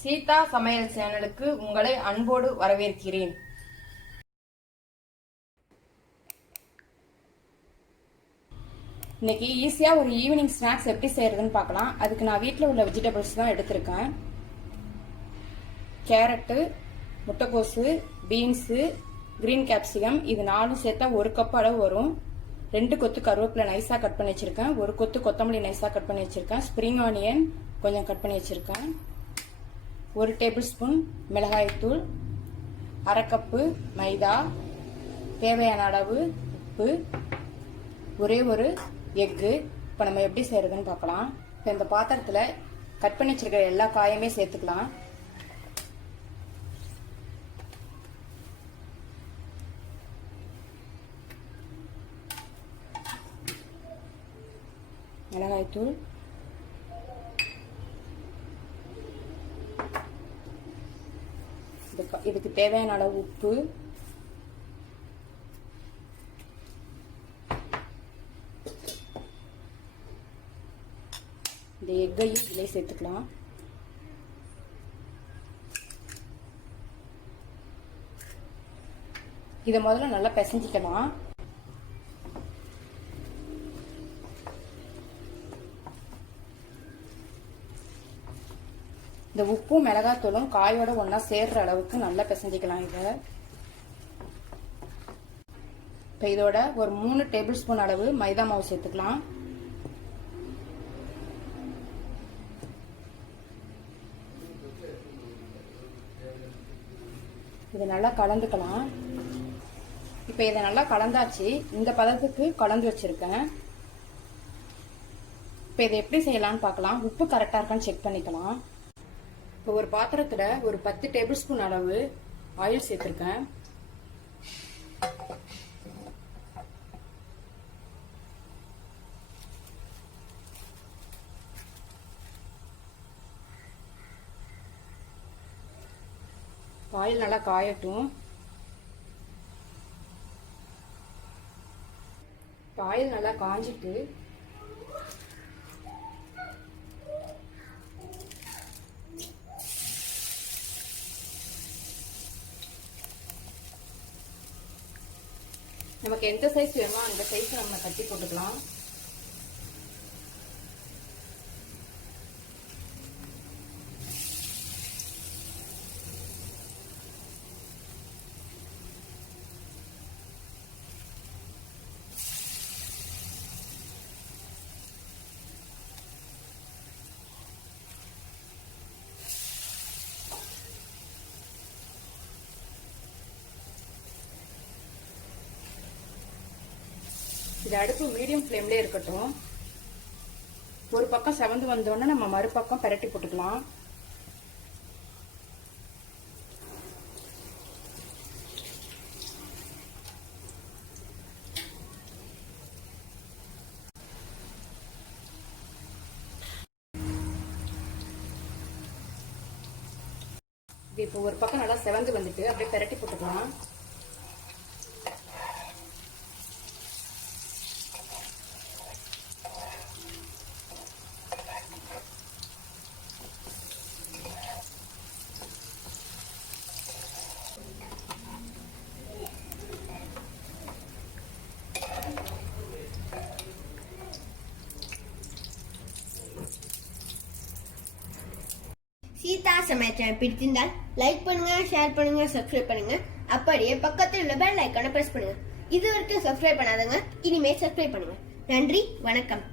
சீதா சமையல் சேனலுக்கு உங்களை அன்போடு வரவேற்கிறேன். இன்னைக்கு ஈஸியா ஒரு ஈவினிங் ஸ்நாக்ஸ் எப்படி செய்யறதுன்னு பார்க்கலாம். அதுக்கு நான் வீட்டில் உள்ள வெஜிடபிள்ஸ் தான் எடுத்திருக்கேன். கேரட்டு, முட்டைக்கோசு, பீன்ஸு, கிரீன் கேப்சிகம், இது 4 சேர்த்தா 1 கப் அளவு வரும். 2 கொத்து கருவேப்பிலை நைஸா கட் பண்ணி வச்சிருக்கேன். 1 கொத்து கொத்தமல்லி நைஸா கட் பண்ணி வச்சிருக்கேன். ஸ்ப்ரிங் ஆனியன் கொஞ்சம் கட் பண்ணி வச்சிருக்கேன். 1 டேபிள் ஸ்பூன் மிளகாய்த்தூள், 1/2 கப்பு மைதா, தேவையான அளவு உப்பு, ஒரே ஒரு எக்கு. இப்போ நம்ம எப்படி செய்யறதுன்னு பார்க்கலாம். இப்போ இந்த பாத்திரத்தில் கட் பண்ணி வச்சிருக்கிற எல்லா காயுமே சேர்த்துக்கலாம். மிளகாய்த்தூள், இதுக்கு தேவையான அளவு உப்பு, இந்த எக்கையும் இதிலே சேர்த்துக்கலாம். இதை முதல்ல நல்லா பிசைஞ்சிக்கலாம். இந்த உப்பும் மிளகாத்தூளும் காயோட ஒன்னா சேர்ற அளவுக்கு நல்லா பிசைஞ்சிக்கலாம். இதை இப்போ இதோட ஒரு 3 டேபிள் ஸ்பூன் அளவு மைதா மாவு சேர்த்துக்கலாம். இது நல்லா கலந்துக்கலாம். இப்போ இதை நல்லா கலந்தாச்சு. இந்த பதத்துக்கு கலந்து வச்சிருக்கேன். இப்போ இதை எப்படி செய்யலாம்னு பார்க்கலாம். உப்பு கரெக்டாக இருக்கான்னு செக் பண்ணிக்கலாம். இப்போ ஒரு பாத்திரத்துல ஒரு 10 டேபிள் ஸ்பூன் அளவு ஆயில் சேர்த்திருக்கேன். ஆயில் நல்லா காயட்டும். ஆயில் நல்லா காஞ்சிட்டு நமக்கு எந்த சைஸ் வேணுமோ அந்த சைஸ் நம்ம கட்டி போட்டுக்கலாம். இது அடுப்பு மீடியம் ஃப்ளேம்லேயே இருக்கட்டும். ஒரு பக்கம் செவந்து வந்தோடனே நம்ம மறுபக்கம் பிரட்டி போட்டுக்கலாம். இப்போ ஒரு பக்கம் நல்லா செவந்து வந்துட்டு அப்படியே பிரட்டி போட்டுக்கலாம். சீதா சமையல் சேனல் பிடித்திருந்தால் லைக் பண்ணுங்க, ஷேர் பண்ணுங்க, சப்ஸ்கிரைப் பண்ணுங்க. அப்படியே பக்கத்தில் உள்ள பெல் ஐக்கானை பிரஸ் பண்ணுங்க. இது வரைக்கும் சப்ஸ்கிரைப் பண்ணாதவங்க இனிமேல் சப்ஸ்கிரைப் பண்ணுங்க. நன்றி, வணக்கம்.